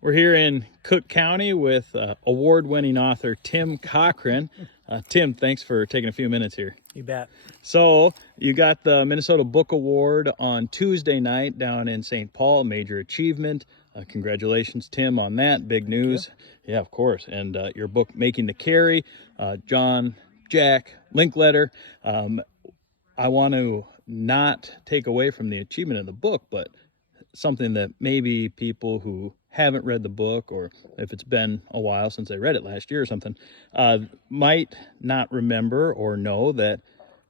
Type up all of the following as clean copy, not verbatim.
We're here in Cook County with award-winning author Tim Cochrane. Tim, thanks for taking a few minutes here. You bet. So you got the Minnesota Book Award on Tuesday night down in St. Paul, major achievement. Congratulations, Tim, on that. Big news. Yeah, of course. And your book, Making the Carry, John, Jack, Linkletter. I want to not take away from the achievement of the book, but something that maybe people who haven't read the book, or if it's been a while since they read it last year or something, might not remember or know that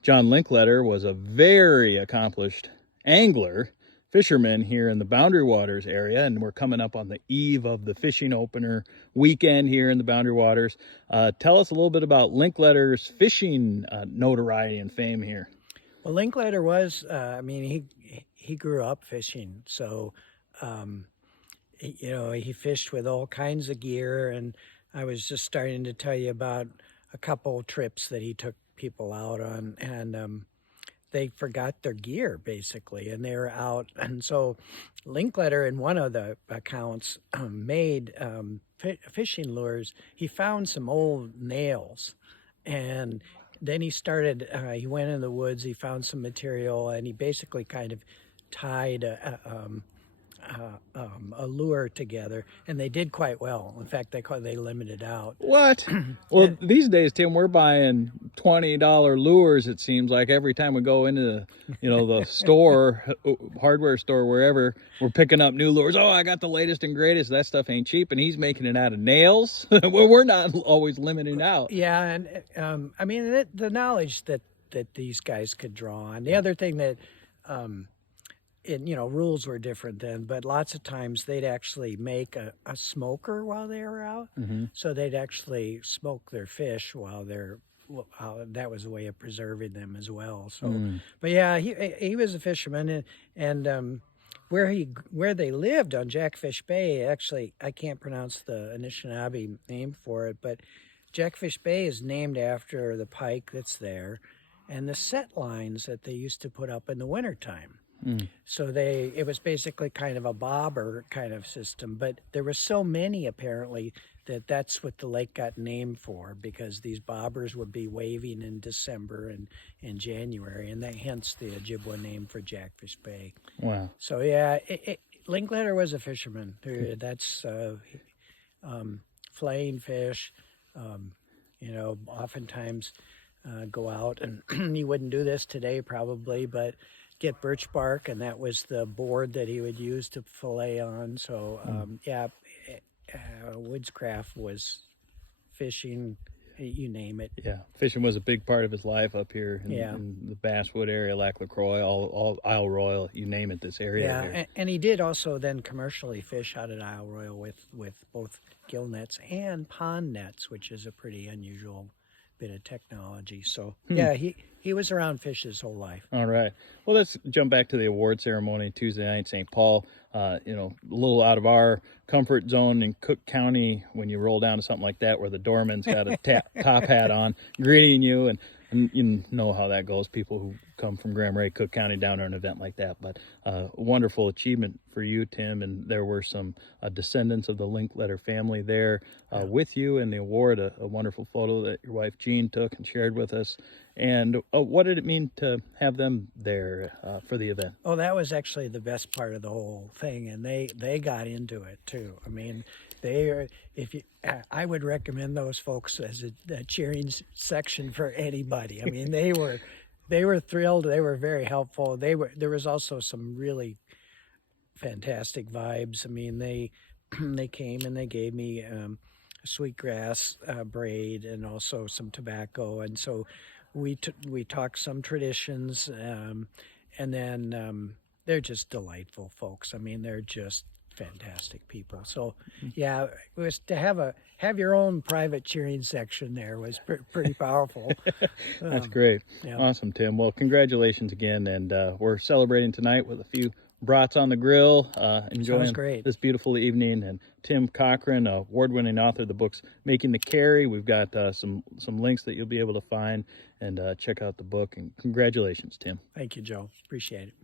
John Linkletter was a very accomplished angler, fisherman here in the Boundary Waters area, and we're coming up on the eve of the fishing opener weekend here in the Boundary Waters. Tell us a little bit about Linkletter's fishing notoriety and fame here. Well, Linkletter was, he grew up fishing, so, he fished with all kinds of gear, and I was just starting to tell you about a couple trips that he took people out on, and they forgot their gear, basically, and they were out, and so Linkletter, in one of the accounts, made fishing lures. He found some old nails, and then he started, he went in the woods, he found some material, and he basically kind of tied a lure together, and they did quite well. In fact, they limited out. What? Well, these days, Tim, we're buying $20 lures, it seems like, every time we go into the store, hardware store, wherever, we're picking up new lures. Oh, I got the latest and greatest. That stuff ain't cheap, and he's making it out of nails. Well, we're not always limiting out. Yeah, and the knowledge that these guys could draw on. The other thing that rules were different then, but lots of times they'd actually make a smoker while they were out. Mm-hmm. So they'd actually smoke their fish while they're, that was a way of preserving them as well. So, But yeah, he was a fisherman, and where they lived on Jackfish Bay, actually, I can't pronounce the Anishinaabe name for it, but Jackfish Bay is named after the pike that's there and the set lines that they used to put up in the wintertime. So it was basically kind of a bobber kind of system, but there were so many apparently that's what the lake got named for, because these bobbers would be waving in December and in January, and hence the Ojibwa name for Jackfish Bay. Wow. So yeah, Linkletter was a fisherman. That's flaying fish, oftentimes go out, and he wouldn't do this today probably, but get birch bark, and that was the board that he would use to fillet on. So woodscraft was fishing, you name it. Yeah, fishing was a big part of his life up here in the Basswood area, Lac La Croix, all Isle Royal, you name it, this area. Yeah, and he did also then commercially fish out at Isle Royal with both gill nets and pond nets, which is a pretty unusual bit of technology. So yeah, he was around fish his whole life. All right. Well, let's jump back to the award ceremony Tuesday night, St. Paul. A little out of our comfort zone in Cook County when you roll down to something like that where the doorman's got a top hat on greeting you, and you know how that goes. People who come from Grand Marais, Cook County down to an event like that. But wonderful achievement for you, Tim, and there were some descendants of the Linkletter family there with you in the award, a wonderful photo that your wife Jean took and shared with us. And what did it mean to have them there for the event? Oh, that was actually the best part of the whole thing, and they got into it too. I mean, I would recommend those folks as a cheering section for anybody. I mean, they were thrilled. They were very helpful. There was also some really fantastic vibes. I mean, they came and they gave me a sweetgrass braid and also some tobacco, and so we talked some traditions, and then they're just delightful folks. I mean, they're just fantastic people. So yeah, it was to have your own private cheering section there was pretty powerful. That's great. Yeah. Awesome, Tim. Well, congratulations again, and we're celebrating tonight with a few brats on the grill, enjoying this beautiful evening. And Tim Cochrane, award-winning author of the books Making the Carry. We've got some links that you'll be able to find, and check out the book. And congratulations, Tim. Thank you, Joe. Appreciate it.